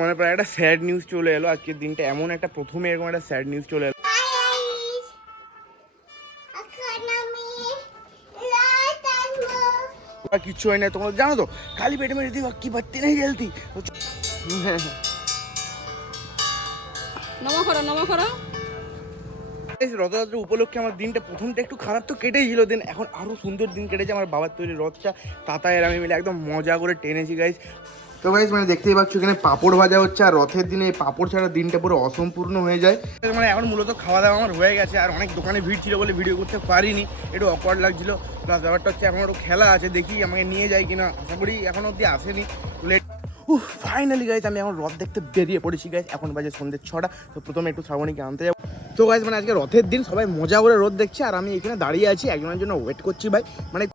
মানে প্রায় একটা স্যাড নিউজ চলে এলো আজকের দিনটা, এমন একটা প্রথমে এরকম একটা স্যাড নিউজ চলে এলো। কিচ্ছু হয় না, তোমরা জানো তো, খালি পেটে মেরে দিই কি বাত্তি নেই জ্বলতি। রথযাত্রা উপলক্ষে আমার দিনটা প্রথমটা একটু খারাপ তো কেটেই ছিল, দিন এখন আরো সুন্দর দিন কেটেছে। আমার বাবার তৈরি রথটা তাতায়ের আমি মিলে একদম মজা করে টেনেছি গাইজ। তো গাইজ মানে দেখতেই পাচ্ছ এখানে পাঁপড় ভাজা হচ্ছে, আর রথের দিনে পাঁপড় ছাড়া দিনটা পুরো অসম্পূর্ণ হয়ে যায়। মানে এখন মূলত খাওয়া দাওয়া আমার হয়ে গেছে, আর অনেক দোকানে ভিড় ছিল বলে ভিডিও করতে পারিনি, একটু অকওয়ার্ড লাগছিল। প্লাস ব্যাপারটা হচ্ছে এখন একটু খেলা আছে, দেখি আমাকে নিয়ে যায় কিনা, আশা করি এখনো অব্দি আসেনি। ফাইনালি গাইজ আমি এখন রথ দেখতে বেরিয়ে পড়েছি গাইজ। এখন বাজে সন্ধ্যে 6টা। তো প্রথমে একটু শ্রাবণীকে আনতে যাবো। তো গাইজ মানে আজকে রথের দিন, সবাই মজা করে রথ দেখছে, আর আমি এখানে দাঁড়িয়ে আছি একজনের জন্য ওয়েট করছি ভাই। মানে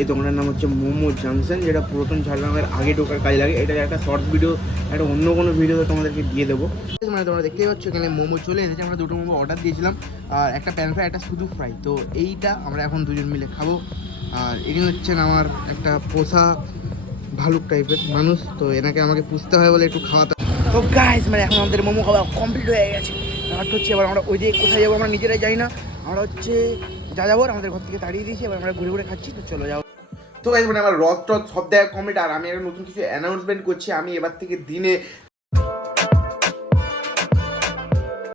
এই দোকানের নাম হচ্ছে মোমো জাংশন, যেটা পুরাতন ঝাড়গ্রামের আগে ঢোকার কাজে লাগে। এটা একটা শর্টস ভিডিও, একটা অন্য কোনো ভিডিওতে তোমাদেরকে দিয়ে দেবো। মানে তোমরা দেখতেই পাচ্ছ এখানে মোমো চলে এসেছে। আমরা দুটো মোমো অর্ডার দিয়েছিলাম, আর একটা প্যান ফ্রাই, একটা শুধু ফ্রাই। তো এইটা আমরা এখন দুজন মিলে খাবো। আর ইনি হচ্ছেন আমার একটা পোষা ভালুক টাইপের মানুষ, তো এনাকে আমাকে পুষতে হয় বলে একটু খাওয়াতে। তো গাইস মানে এখন আমাদের মোমো খাওয়া কমপ্লিট হয়ে গেছে। আর হচ্ছে এবার আমরা ওই দিকে কোথায় যাবো আমরা নিজেরাই যাই না, আমরা হচ্ছে যা যাবো আমাদের ঘর থেকে তাড়িয়ে দিয়েছি, এবার আমরা ঘুরে ঘুরে খাচ্ছি। তো চলো যাও। তো গাইস মানে আমার রথ টথ সব দেখা কমপ্লিট, আর আমি একটা নতুন কিছু অ্যানাউন্সমেন্ট করছি। আমি এবার থেকে দিনে